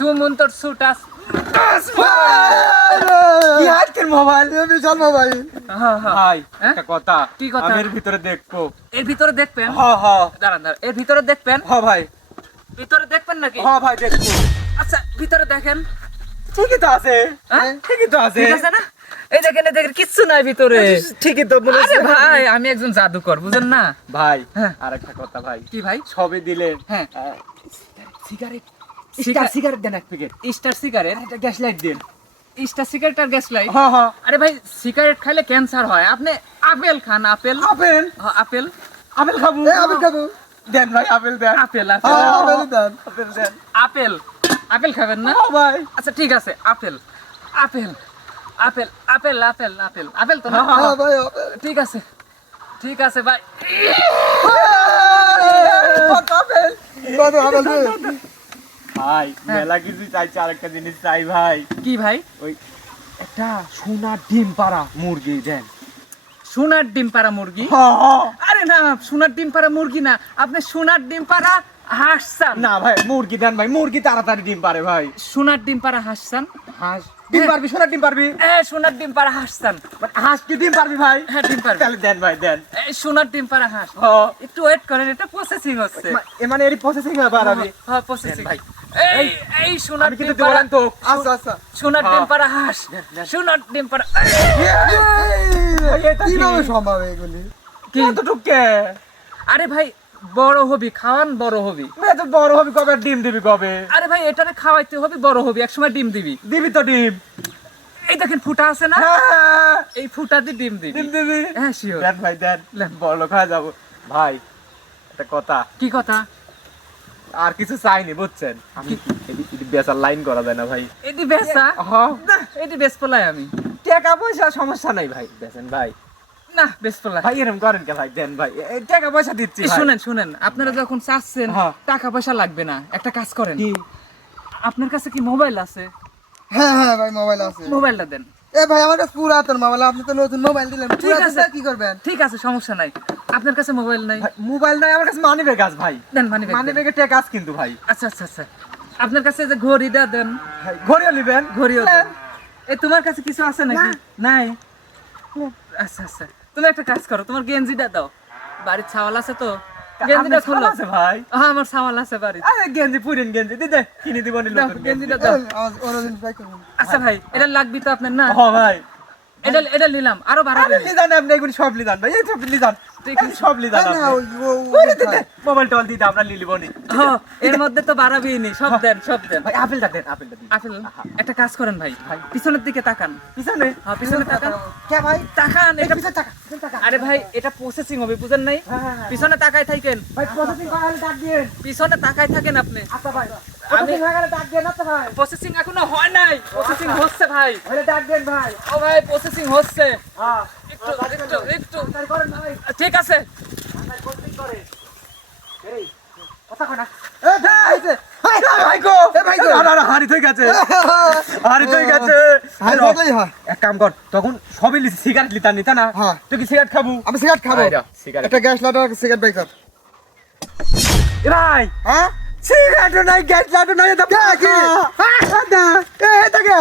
সুমন্তর সুটাস কি আজকের মোবাইল বিশাল মোবাইল হ্যাঁ হ্যাঁ। হ্যাঁ? একটা কথা। কি কথা? এর ভিতরে দেখব। এর ভিতরে দেখবেন? হ হ। দাঁড়ান দাঁড়ান। এর ভিতরে দেখবেন? হ ভাই। ভিতরে দেখবেন নাকি? হ ভাই দেখব। আচ্ছা ভিতরে দেখেন। ঠিকই তো আছে। হ্যাঁ? ঠিকই তো আছে। ঠিক আছে না? এই দেখেন দেখেন কিচ্ছু নাই ভিতরে। ঠিকই তো মনে আরে ভাই আমি একজন জাদুকর বুঝেন না? ভাই হ্যাঁ। আর একটা কথা ভাই। কি ভাই? সবই দিলেন। হ্যাঁ। সিগারেট। সিগা- সিগারেট দেন এক প্যাকেট স্টার সিগারেট একটা গ্যাস লাইট দিন স্টার সিগারেট আর গ্যাস লাইট হ হ আরে ভাই সিগারেট খাইলে ক্যান্সার হয় আপনি আপেল খান আপেল আপেল হ্যাঁ, আপেল আপেল খাব আপেল খাব দেন ভাই আপেল দেন আপেল হ্যাঁ আপেল দেন আপেল দেন আপেল আপেল খাবেন না ভাই আচ্ছা ঠিক আছে apple apple apple apple apple apple apple তো না? হ্যাঁ ভাই ঠিক আছে ঠিক আছে ভাই কত আপেল কত আপেল? ভাই হ্যাঁ। মেলা কিছু চাইছি আরেকটা জিনিস চাই ভাই। কি ভাই? ওই একটা সোনার ডিম পাড়া মুরগি দেন। সোনার ডিম পাড়া মুরগি? হ হ আরে না সোনার ডিম পাড়া মুরগি না। আপনি সোনার ডিম পাড়া হাঁস চান? না ভাই মুরগি দেন ভাই মুরগি তাড়াতাড়ি ডিম পারে ভাই। সোনার ডিম পাড়া হাঁস চান? হাঁস। ডিম পারবি সোনার ডিম পারবি? হ্যাঁ সোনার ডিম পাড়া হাঁস চান। মানে হাঁস কি ডিম পারবি ভাই? হ্যাঁ ডিম পারবে। তাহলে দেন ভাই দেন। সোনার ডিম পাড়া হাঁস। একটু ওয়েট করেন এটা প্রসেসিং হচ্ছে। মানে এর প্রসেসিং ব্যাপার আমি। হ্যাঁ প্রসেসিং ভাই। এই এই সোনার কিন্তু তো। আচ্ছা আচ্ছা। সোনার হ্যাঁ। ডিম পাড়া হাঁস সোনার? কীভাবে সম্ভব এগুলি? কি? আরে ভাই বড় হবি খাওয়ান বড় হবি। তো বড় হবি কবে ডিম দিবি কবে? আরে ভাই এটারে খাওয়াইতে হবে বড় হবি একসময় ডিম দিবি। দিবি তো ডিম। এই দেখেন ফুটা আছে না? হ্যাঁ, এই ফুটা দিয়ে ডিম দিবি। ডিম দিবি? হ্যাঁ শিওর দেন ভাই দেন। বড় খাওয়া যাব। ভাই একটা কথা। কি কথা? আর কিছু চাইনি বুঝছেন? বেচার লাইন করা যায় না ভাই। এটি বেসা হ্যাঁ এটি বেস পলাই আমি। টাকা পয়সা সমস্যা নাই ভাই বেচেন ভাই। না ভাই এরকম করেন কে ভাই? দেন ভাই এই টাকা পয়সা দিচ্ছি শুনেন শুনেন আপনারা যখন চাচ্ছেন হ্যাঁ। টাকা পয়সা লাগবে না। একটা কাজ করেন। কি? আপনার কাছে কি মোবাইল আছে? হ্যাঁ হ্যাঁ ভাই মোবাইল আছে। মোবাইলটা দেন। এ ভাই আমার কাছে পুরাতন মোবাইল আপনি তো নতুন মোবাইল দিলেন। ঠিক আছে। কি করবেন? ঠিক আছে সমস্যা নাই। আপনার কাছে মোবাইল নাই? মোবাইল নাই আমার কাছে মানি ব্যাগ আছে ভাই। দেন মানি ব্যাগ মানি ব্যাগে টাকা আছে কিন্তু ভাই। আচ্ছা আচ্ছা আচ্ছা। আপনার কাছে যে ঘড়িটা দেন ভাই, ঘড়িও নিবেন? ঘড়িও। দেন। এই তোমার কাছে কিছু আছে নাকি? নাই? আচ্ছা আচ্ছা। তুমি একটা কাজ করো তোমার গেঞ্জিটা দাও। বাড়ির ছাওয়াল আছে তো? গেঞ্জিটা খোলো ছাওয়াল আছে ভাই? হ্যাঁ আমার ছাওয়াল আছে বাড়ির। আরে গেঞ্জি পুরিন গেঞ্জি দিদে কিনে দিব নি দাও, নতুন গেঞ্জিটা গেঞ্জি দাও অন্য ভাই করুন। আচ্ছা ভাই এটা লাগবি তো আপনার না? হ ভাই। এটা এটা নিলাম আরও বাড়াবেন লিজান আপনি এগুলি সব লিজান ভাই এই সব এই সব লিজান না আপনি ওই ও- ও- ওরে ওই দিদে। ভাই। মোবাইল টল দিতে আমরা লিলিব নি হ্যাঁ, এর মধ্যে তো বাড়াবি নি সব দেন সব দেন। ভাই আপেলটা দেন আপেলটা দিন। আপেল একটা কাজ করেন ভাই পিছনের দিকে তাকান। পিছনে? হ্যাঁ পিছনে তাকান। কে ভাই? তাকান এটা পিছনে টাকা আরে ভাই এটা প্রসেসিং হবে বুঝেন নাই? পিছনে তাকায় থাকেন। ভাই প্রসেসিং করা হলে ডাক দিন পিছনে তাকায় থাকেন আপনি। আচ্ছা ভাই। আমি হয়ে ডাক দিন আচ্ছা ভাই প্রসেসিং এখনও হয় নাই। প্রসেসিং হচ্ছে ভাই। হলে ডাক দেন ভাই। ও ভাই প্রসেসিং হচ্ছে। হ্যাঁ। একটু একটু একটু করেন ভাই। ঠিক আছে। প্রসেসিং করে। এই কথা কয় এ ভাই। না না হয়ে হয়ে হয়। এক কাম কর তখন সবই সিগারেট লিতা নিতা না। হ্যাঁ। তুই কি সিগারেট খাব? আমি সিগারেট খাব। একটা গ্যাস লাইটার সিগারেট বাইক ভাই। হ্যাঁ? সিগারেট নাই গ্যাস লাইট নাই এটা কে এ, এটা কে?